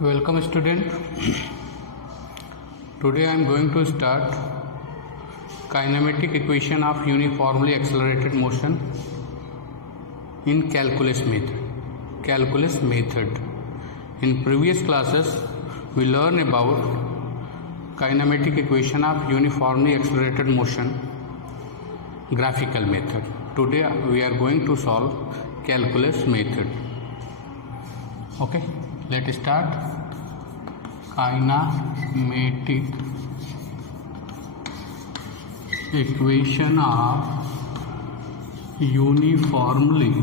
Welcome student. Today I am going to start kinematic equation of uniformly accelerated motion in calculus method. In previous classes we learned about kinematic equation of uniformly accelerated motion graphical method. Today we are going to solve calculus method. Okay, let's start. Kinematic equation of uniformly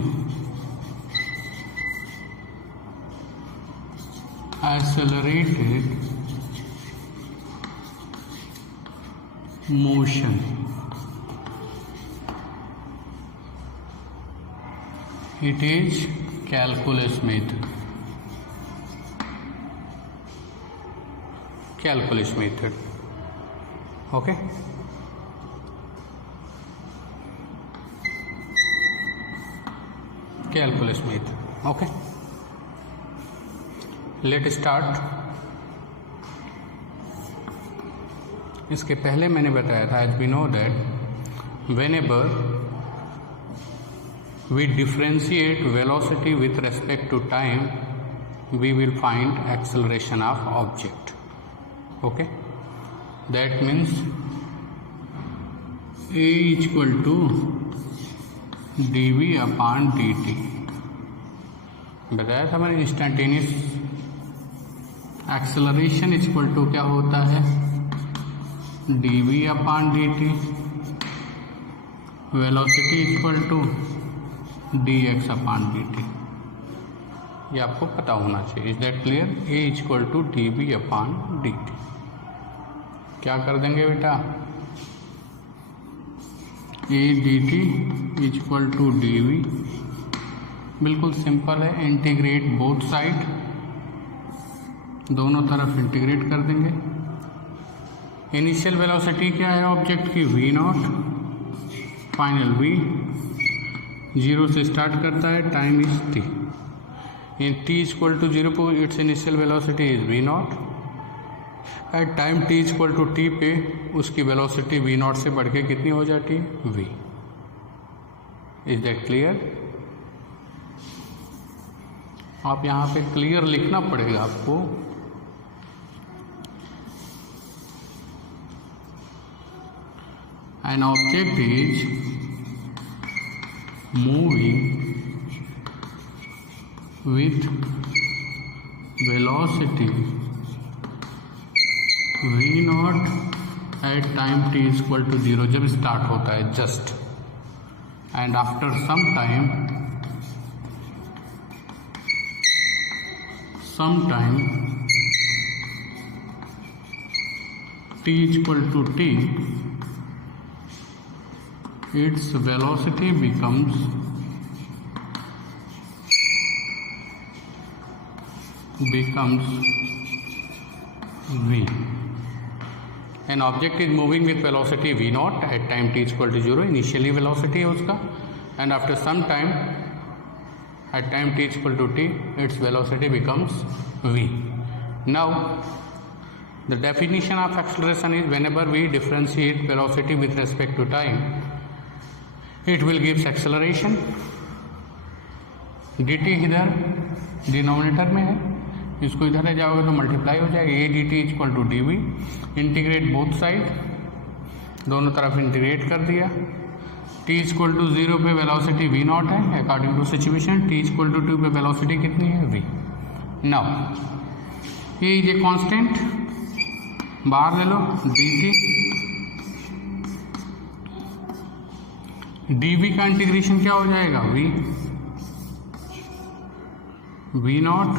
accelerated motion. It is calculus method. Okay. Calculus method. Okay. Let's start. इसके पहले मैंने बताया था, as we know that whenever we differentiate velocity with respect to time, we will find acceleration of object. Okay, that means A equal to dv upon dt. बताया था मैंने instantaneous acceleration equal to क्या होता है, dv upon dt. Velocity equal to dx upon dt. ये आपको पता होना चाहिए. Is that clear? A equal to dv upon dt. क्या कर देंगे बेटा, a dt equal to dv. बिल्कुल सिंपल है. इंटीग्रेट बोथ साइड, दोनों तरफ इंटीग्रेट कर देंगे. इनिशियल वेलोसिटी क्या है ऑब्जेक्ट की, v नॉट. फाइनल v 0 से स्टार्ट करता है. Time is t. In t equal to 0 पर its initial velocity is v naught. At time t equal to t पे उसकी वेलोसिटी v नॉट से बढ़ के कितनी हो जाती है, v. Is that clear? आप यहाँ पे क्लियर लिखना पड़ेगा आपको. An object is moving with velocity v naught at time t equal to 0, जब स्टार्ट होता है just, and after some time t equal to t, its velocity becomes v. An object is moving with velocity v naught at time t equal to 0. Initially velocity है उसका, and after some time at time t equal to t, its velocity becomes v. Now the definition of acceleration is whenever we differentiate velocity with respect to time, it will give acceleration. dt इधर denominator में है, इसको इधर ले जाओगे तो multiply हो जाएगा. A D T equal to D V. Integrate both side, दोनों तरफ इंटीग्रेट कर दिया. टी इक्वल टू 0 पे वेलोसिटी वी नॉट है according to situation. T equal to 2 पे वेलोसिटी कितनी है, वी. नाउ ये इज ए कांस्टेंट, बाहर ले लो. डी टी डी वी का इंटीग्रेशन क्या हो जाएगा, V. V naught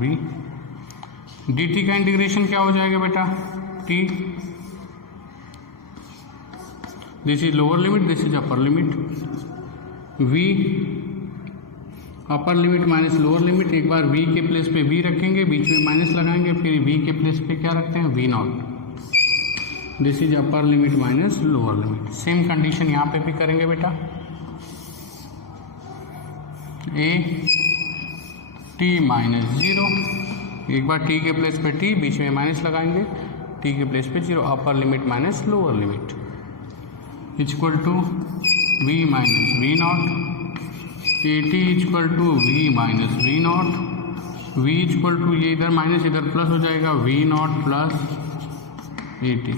v. dt का इंटीग्रेशन क्या हो जाएगा बेटा, t. This is lower limit, this is upper limit. v upper limit minus lower limit. एक बार v के प्लेस पे v रखेंगे, बीच में माइनस लगाएंगे, फिर v के प्लेस पे क्या रखते हैं, v not. This is upper limit minus lower limit. Same condition यहाँ पे भी करेंगे बेटा. a t माइनस 0 एक बार टी के प्लेस पे टी, बीच में माइनस लगाएंगे, टी के प्लेस पे 0, upper limit minus lower limit equal to V minus V naught, A T equal to V minus V naught, V equal to ये इधर माइनस इधर प्लस हो जाएगा, V naught plus A T.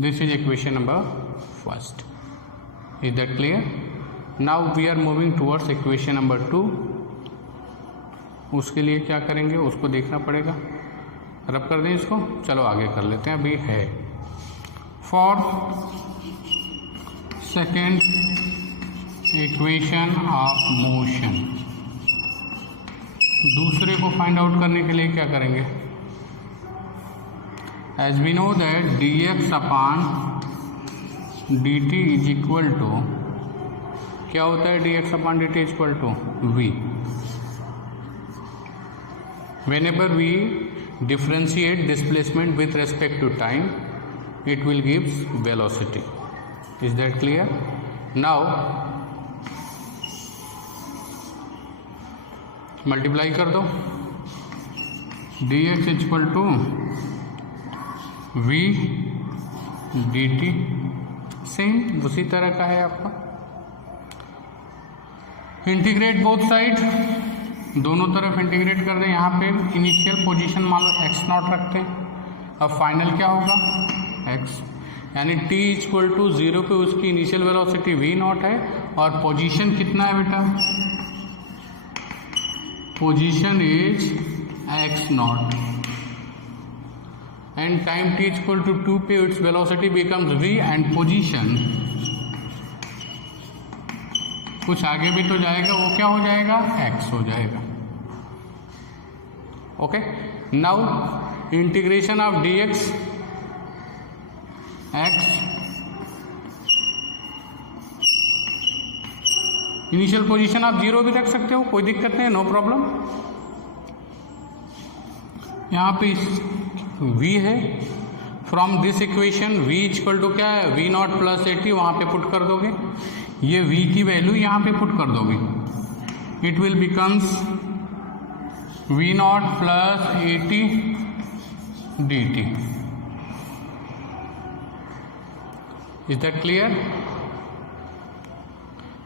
This is equation number first. Is that clear? Now we are moving towards equation number 2। उसके लिए क्या करेंगे उसको देखना पड़ेगा। रब कर दें इसको, चलो आगे कर लेते हैं। अभी है for second equation of motion, दूसरे को फाइंड आउट करने के लिए क्या करेंगे? As we know that dx upon dt is equal to, क्या होता है dx upon dt equal to v। Whenever we differentiate displacement with respect to time, it will give velocity. Is that clear? Now multiply कर दो, dx equal to v dt, same उसी तरह का है आपका। इंटीग्रेट बोथ साइड, दोनों तरफ integrate कर दें। यहाँ पे इनिशियल पोजीशन मान लो x0 रखते हैं, अब फाइनल क्या होगा x, यानी t इक्वल टू 0 पे उसकी इनिशियल वेलोसिटी v0 है और पोजीशन कितना है बेटा? Position is x0 and time t equal to 2 पे its velocity becomes v and position कुछ आगे भी तो जाएगा, वो क्या हो जाएगा? x हो जाएगा। Okay, now integration of dx x, initial position आप 0 भी रख सकते हो, कोई दिक्कत नहीं, नो प्रॉब्लम। यहाँ पे v है, from this equation v equal to क्या है? v नॉट प्लस 80, वहाँ पे पुट कर दोगे, ये v की वैल्यू यहाँ पे पुट कर दोगे, it will becomes v not plus 80 dt। Is that clear?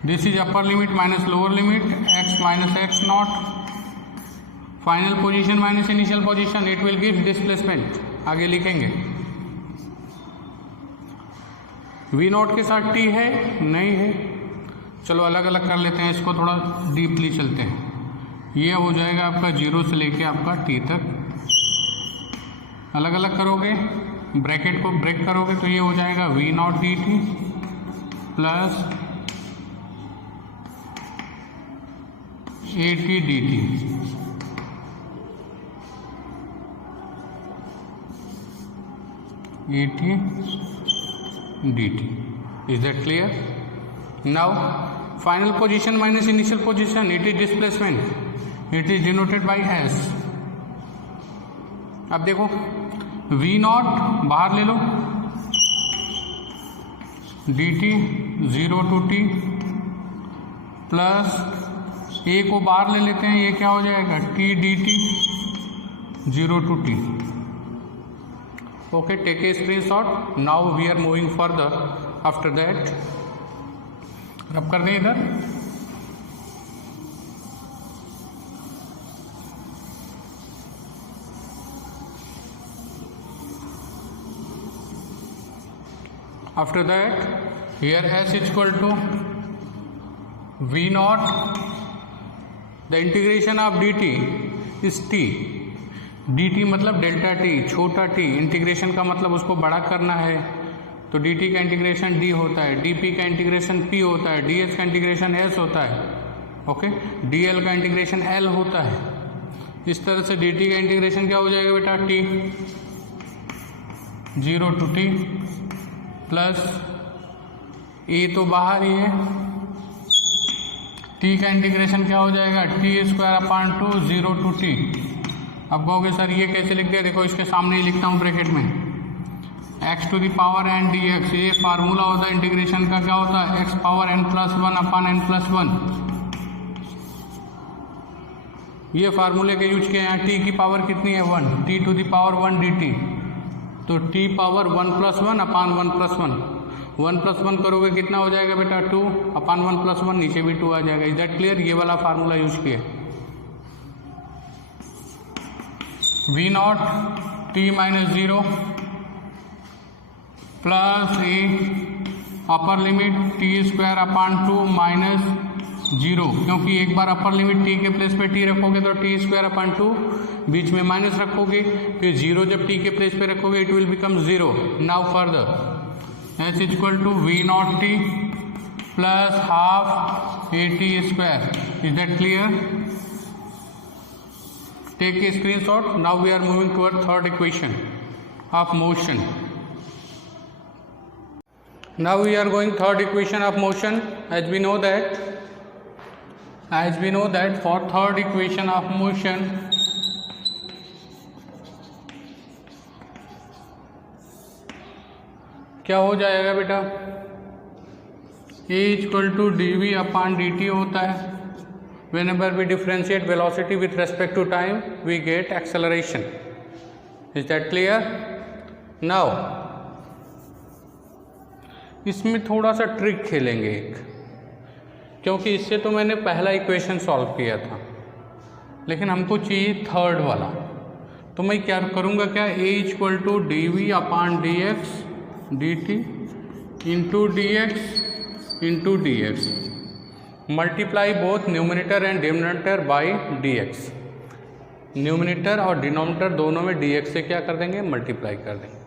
This is upper limit minus lower limit, x minus x not, final position minus initial position, it will give displacement. आगे लिखेंगे v not के साथ t है, नहीं है, चलो अलग अलग कर लेते हैं इसको, थोड़ा डीपली चलते हैं। ये हो जाएगा आपका 0 से लेके आपका t तक, अलग अलग करोगे, ब्रैकेट को ब्रेक करोगे तो ये हो जाएगा v not dt plus 80 dt, dt। Is that clear? Now final position minus initial position, it is displacement, it is denoted by s। अब देखो v नॉट बाहर ले लो, dt 0 to t plus a को बाहर ले लेते हैं, ये क्या हो जाएगा? t dt 0 to t। Okay, take a screenshot. Now we are moving further. After that, रब कर दें इधर, after that here s is equal to v naught, the integration of dt is t, dt मतलब delta T, छोटा t, integration का मतलब उसको बड़ा करना है, तो dt का इंटीग्रेशन d होता है, dp का इंटीग्रेशन p होता है, ds का इंटीग्रेशन s होता है, ओके, dl का इंटीग्रेशन l होता है। इस तरह से dt का इंटीग्रेशन क्या हो जाएगा बेटा? t 0 to t plus a तो बाहर ही है, t का इंटीग्रेशन क्या हो जाएगा? t square upon 2 0 to t। अब कहोगे सर ये कैसे लिख दिया? देखो इसके सामने ही लिखता हूँ ब्रैकेट में, x to the power n dx, ये फार्मूला होता है इंटीग्रेशन का, क्या होता है? x power n plus 1 upon n plus 1। ये फार्मूले का यूज किया। यहाँ टी की पावर कितनी है 1, T to the power 1 dt, तो टी पावर 1 + 1 अपान 1 + 1, 1 + 1 करोगे कितना हो जाएगा बेटा 2 अपान 1 + 1 नीचे भी 2 आ जाएगा। Is that clear? ये वाला फार्मूला यूज किया। V0 t - 0 प्लस ए अपर लिमिट t² अपान 2 - 0, क्योंकि एक बार अपर लिमिट t के प्लेस पे t रखोगे तो t² अपान 2, बीच में माइनस रखोगे, फिर 0 जब t के प्लेस पे रखोगे it will become 0। Now further s = V0 t plus half at²। Is that clear? Take a screenshot. Now we are moving toward third equation of motion. Now we are going third equation of motion. As we know that for third equation of motion, क्या हो जाएगा बेटा? A = dv upon dt होता है। Whenever we differentiate velocity with respect to time, we get acceleration. Is that clear? Now, इसमें थोड़ा सा trick खेलेंगे एक, क्योंकि इससे तो मैंने पहला इक्वेशन सॉल्व किया था, लेकिन हमको चाहिए थर्ड वाला। तो मैं क्या करूँगा, क्या A = dv upon dx dt into dx into dx, multiply both numerator and denominator by dx। Numerator और डिनोमिनेटर दोनों में dx से क्या कर देंगे, मल्टीप्लाई कर देंगे,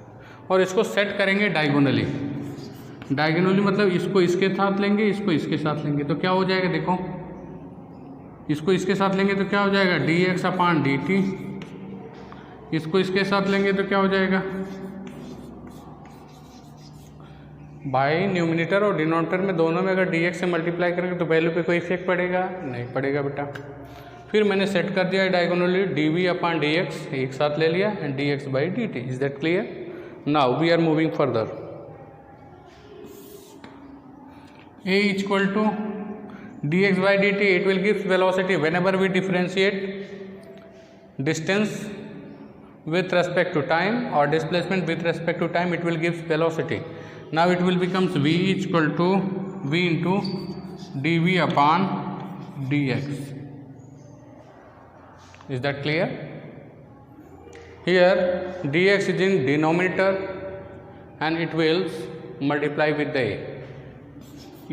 और इसको सेट करेंगे डायगोनली। डायगोनली मतलब इसको इसके साथ लेंगे, इसको इसके साथ लेंगे, तो क्या हो जाएगा देखो, इसको इसके साथ लेंगे तो क्या हो जाएगा dx अपान dt, इसको इसके साथ लेंगे तो क्या हो जाएगा, बाई न्यूमिनेटर और डिनोमिनेटर में दोनों में अगर dx से मल्टीप्लाई करेंगे तो वैल्यू पे कोई इफेक्ट पड़ेगा, नहीं पड़ेगा बेटा। फिर मैंने सेट कर दिया डायगोनली dv अपान dx एक साथ ले लिया and dx by dt। Is that clear? Now we are moving further. A = dx by dt, it will give velocity whenever we differentiate distance with respect to time or displacement with respect to time, it will give velocity. Now it will becomes V = V into dv upon dx. Is that clear? Here dx is in denominator and it will multiply with the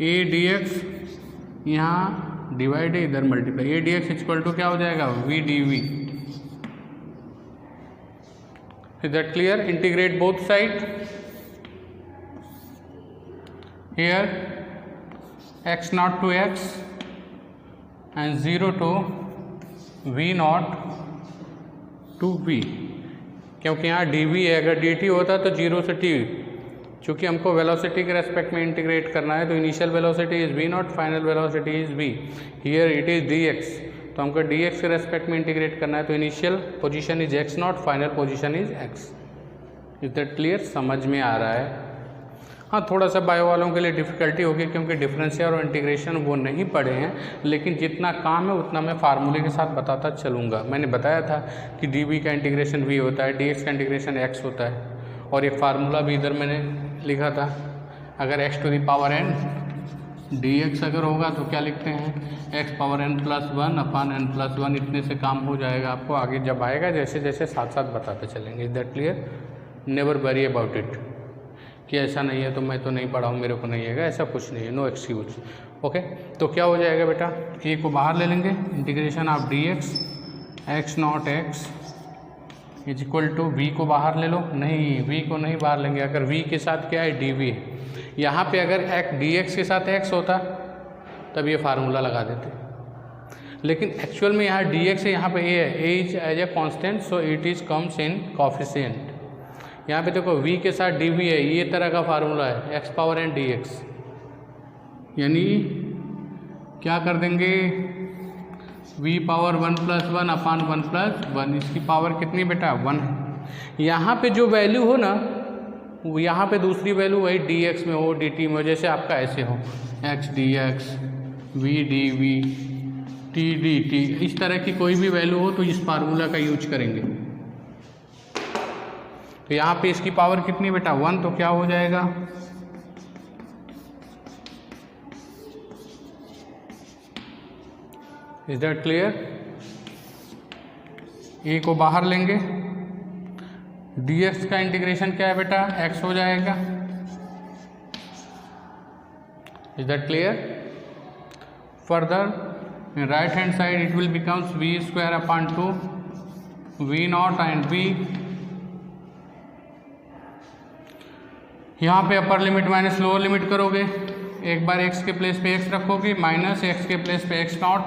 a dx, यहाँ divide है इधर multiply, a dx = क्या हो जाएगा v dv। Is that clear? Integrate both side. Here x0 to x and 0 to v0 to v, क्योंकि यहाँ dv है, अगर dt होता तो 0 से t, चूँकि हमको वेलोसिटी के रेस्पेक्ट में इंटीग्रेट करना है तो initial velocity is v0, final velocity is v, here it is dx, तो हमको dx के रेस्पेक्ट में इंटीग्रेट करना है तो initial position is x0, final position is x। Is that clear? समझ में आ रहा है? हाँ, थोड़ा सा बायो वालों के लिए डिफ़िकल्टी होगी क्योंकि डिफरेंशियल और इंटीग्रेशन वो नहीं पढ़े हैं, लेकिन जितना काम है उतना मैं फार्मूले के साथ बताता चलूँगा। मैंने बताया था कि dv का इंटीग्रेशन v होता है, dx का इंटीग्रेशन x होता है, और एक फार्मूला भी इधर मैंने लिखा था, अगर x⁴n dx अगर होगा तो क्या लिखते हैं x⁴n+1 अपान n+1, इतने से काम हो जाएगा। आपको आगे जब आएगा जैसे जैसे साथ साथ बताते चलेंगे। Is that clear? Never worry about it कि ऐसा नहीं है तो मैं तो नहीं पढ़ा हूँ, मेरे को नहीं आएगा, ऐसा कुछ नहीं है, नो एक्सक्यूज। ओके, तो क्या हो जाएगा बेटा, a को बाहर ले लेंगे, integration of dx x0 x is equal to v को बाहर ले लो, नहीं v को नहीं बाहर लेंगे, अगर v के साथ क्या है dv है, यहाँ पे अगर dx के साथ x होता तब ये फार्मूला लगा देते, लेकिन एक्चुअल में यहाँ dx है, यहाँ पे a है, a is as a constant so it is comes in coefficient. यहाँ पे देखो v के साथ dv है, ये तरह का फार्मूला है x⁴n dx, यानी क्या कर देंगे v⁴1+1 अपान 1+1, इसकी पावर कितनी बेटा 1 है। यहाँ पे जो वैल्यू हो ना, यहाँ पे दूसरी वैल्यू वही dx में हो dt में हो, जैसे आपका ऐसे हो x dx v dv T D T, इस तरह की कोई भी वैल्यू हो तो इस फार्मूला का यूज करेंगे। तो यहाँ पे इसकी पावर कितनी बेटा 1, तो क्या हो जाएगा इज दैट क्लियर। ए को बाहर लेंगे, dx का इंटीग्रेशन क्या है बेटा x हो जाएगा। Is that clear. Further in right hand side it will becomes v square upon 2 v naught and v, यहाँ पे अपर लिमिट माइनस लोअर लिमिट करोगे, एक बार x के प्लेस पे x रखोगे माइनस x के प्लेस पे x not,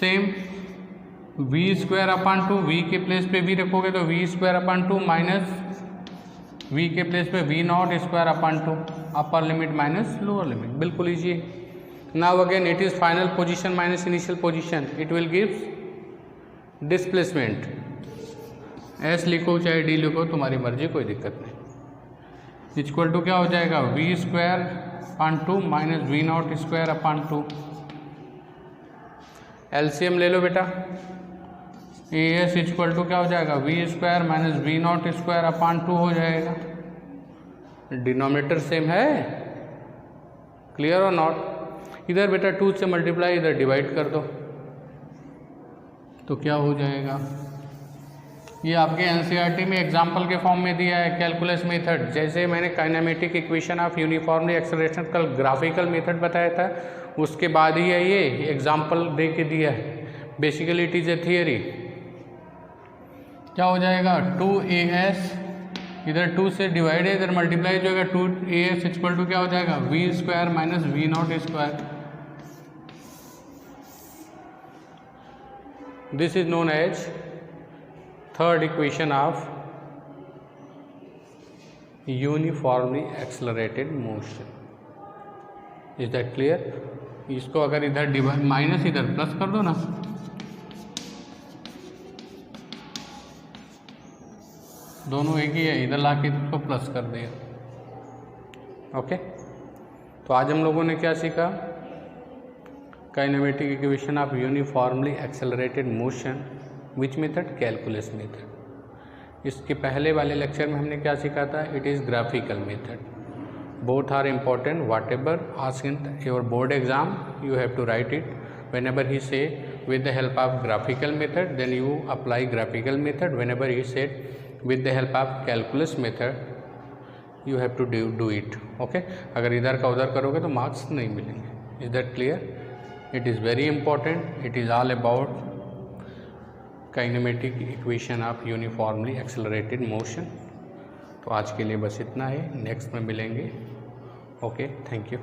same v square upon 2 v के प्लेस पे v रखोगे तो v square upon 2 minus v के प्लेस पे v not square upon 2, upper limit minus lower limit, बिल्कुल इजी है। Now again it is final position minus initial position, it will gives displacement, s लिखो चाहे d लिखो तुम्हारी मर्जी, कोई दिक्कत नहीं। इक्वल टू क्या हो जाएगा v square upon 2 minus v not square upon 2। LCM ले लो बेटा, एस इक्वल टू क्या हो जाएगा v square minus v not square upon 2 हो जाएगा। डिनोमिनेटर सेम है, क्लियर और नॉट। इधर बेटा 2 से मल्टीप्लाई इधर डिवाइड कर दो तो क्या हो जाएगा, ये आपके एनसीईआरटी में एग्जाम्पल के फॉर्म में दिया है, कैलकुलस मेथड। जैसे मैंने kinematic equation of uniformly acceleration कल ग्राफिकल मेथड बताया था, उसके बाद ही है ये एग्जाम्पल दे के दिया है। Basically it is a theory. क्या हो जाएगा 2as, इधर 2 से डिवाइड है, इधर मल्टीप्लाई हो जाएगा 2as इक्वल टू क्या हो जाएगा v square minus v not square. This is known as third equation of uniformly accelerated motion. Is that clear. इसको अगर इधर डिवाइड माइनस इधर प्लस कर दो ना, दोनों एक ही है, इधर लाके इसको प्लस कर दिया। ओके, तो आज हम लोगों ने क्या सीखा, kinematic equation of uniformly accelerated motion, which method, calculus method. इसके पहले वाले लेक्चर में हमने क्या सीखा था, it is graphical method. Both are important, whatever ask in your board exam you have to write it whenever he say with the help of graphical method, then you apply graphical method. Whenever he said with the help of calculus method, you have to do it. Okay, अगर इधर का उधर करोगे तो marks नहीं मिलेंगे। Is that clear. It is very important, it is all about kinematic equation of uniformly accelerated motion. तो आज के लिए बस इतना है, नेक्स्ट में मिलेंगे। Okay, thank you.